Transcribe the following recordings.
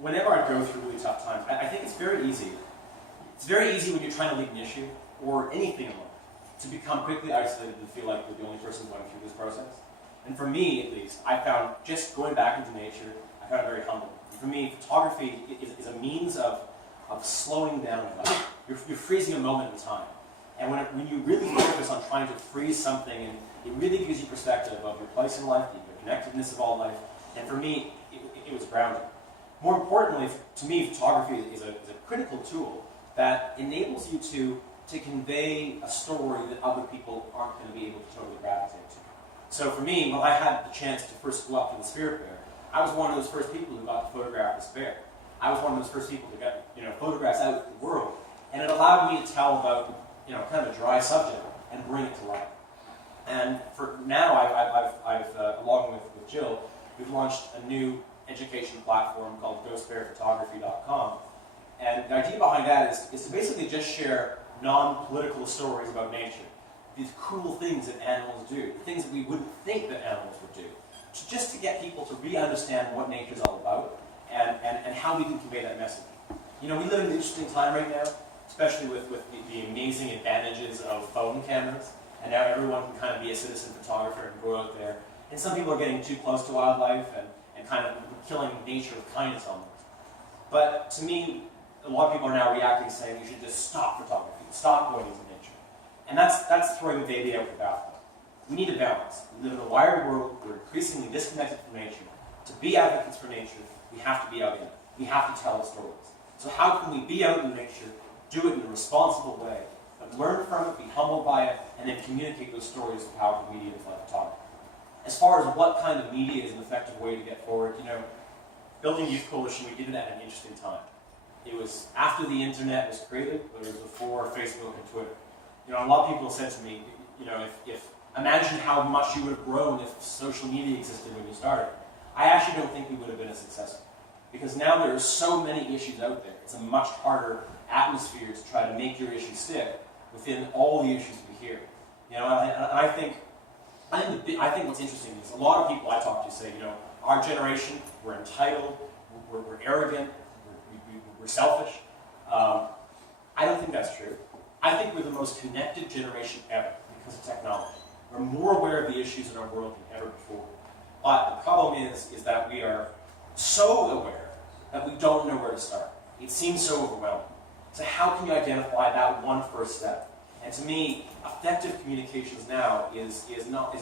whenever I go through really tough times, I think it's very easy. It's very easy when you're trying to lead an issue or anything in life to become quickly isolated and feel like you're the only person going through this process. And for me, at least, I found just going back into nature, I found it very humbling. For me, photography is a means of slowing down life. You're freezing a moment in time. And when you really focus on trying to freeze something, and it really gives you perspective of your place in life, the connectedness of all life. And for me, it was grounding. More importantly, to me, photography is a critical tool that enables you to convey a story that other people aren't going to be able to totally gravitate to. So for me, when I had the chance to first go up to the Spirit Fair, I was one of those first people who got to photograph this fair. I was one of those first people to get photographs out in the world, and it allowed me to tell about kind of a dry subject and bring it to life. And for now, I've along with Jill, we've launched a new education platform called GhostBearPhotography.com, and the idea behind that is to basically just share non-political stories about nature, these cool things that animals do, the things that we wouldn't think that animals would do, just to get people to really understand what nature is all about and how we can convey that message. We live in an interesting time right now, especially with the amazing advantages of phone cameras, and now everyone can kind of be a citizen photographer and go out there. And some people are getting too close to wildlife and kind of killing nature with kindness almost. But to me, a lot of people are now reacting saying you should just stop photography, stop going into nature. And that's throwing the baby out with the bathwater. We need a balance. We live in a wired world, we're increasingly disconnected from nature. To be advocates for nature, we have to be out in it. We have to tell the stories. So how can we be out in nature, do it in a responsible way, but learn from it, be humbled by it, and then communicate those stories with powerful mediums like photography? As far as what kind of media is an effective way to get forward, building Youth Coalition, we did it at an interesting time. It was after the internet was created, but it was before Facebook and Twitter. A lot of people said to me, if imagine how much you would have grown if social media existed when you started. I actually don't think we would have been as successful. Because now there are so many issues out there. It's a much harder atmosphere to try to make your issue stick within all the issues we hear. I think what's interesting is a lot of people I talk to say, our generation, we're entitled, we're arrogant, we're selfish. I don't think that's true. I think we're the most connected generation ever because of technology. We're more aware of the issues in our world than ever before. But the problem is that we are so aware that we don't know where to start. It seems so overwhelming. So how can you identify that one first step? And to me, effective communications now is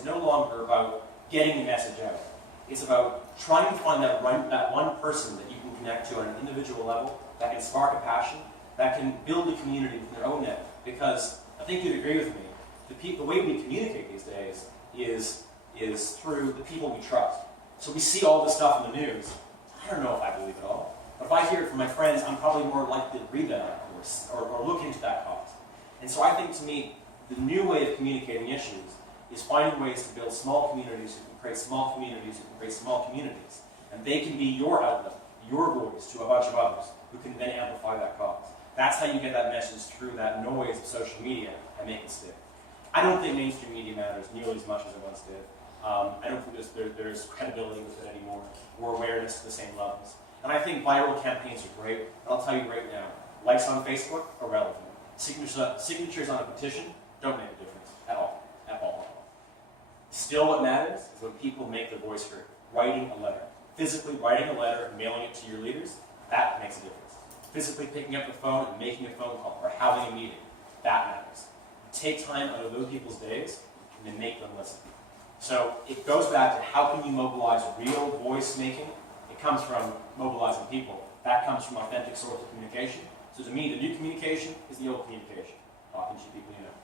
no longer about getting the message out. It's about trying to find that one person that you can connect to on an individual level, that can spark a passion, that can build a community with their own net. Because I think you'd agree with me, the way we communicate these days is through the people we trust. So we see all this stuff in the news. I don't know if I believe it all. But if I hear it from my friends, I'm probably more likely to read that or look into that cause. And so I think, to me, the new way of communicating issues is finding ways to build small communities who can create small communities who can create small communities. And they can be your outlet, your voice to a bunch of others who can then amplify that cause. That's how you get that message through that noise of social media and make it stick. I don't think mainstream media matters nearly as much as it once did. I don't think there's credibility with it anymore, or awareness to the same levels. And I think viral campaigns are great. And I'll tell you right now, likes on Facebook are relevant. Signatures on a petition don't make a difference at all. At all. Still, what matters is when people make their voice heard. Writing a letter. Physically writing a letter and mailing it to your leaders, that makes a difference. Physically picking up the phone and making a phone call or having a meeting, that matters. Take time out of those people's days and then make them listen. So it goes back to how can you mobilize real voice making? It comes from mobilizing people. That comes from authentic source of communication. So to me, the new communication is the old communication. Talking to people you know.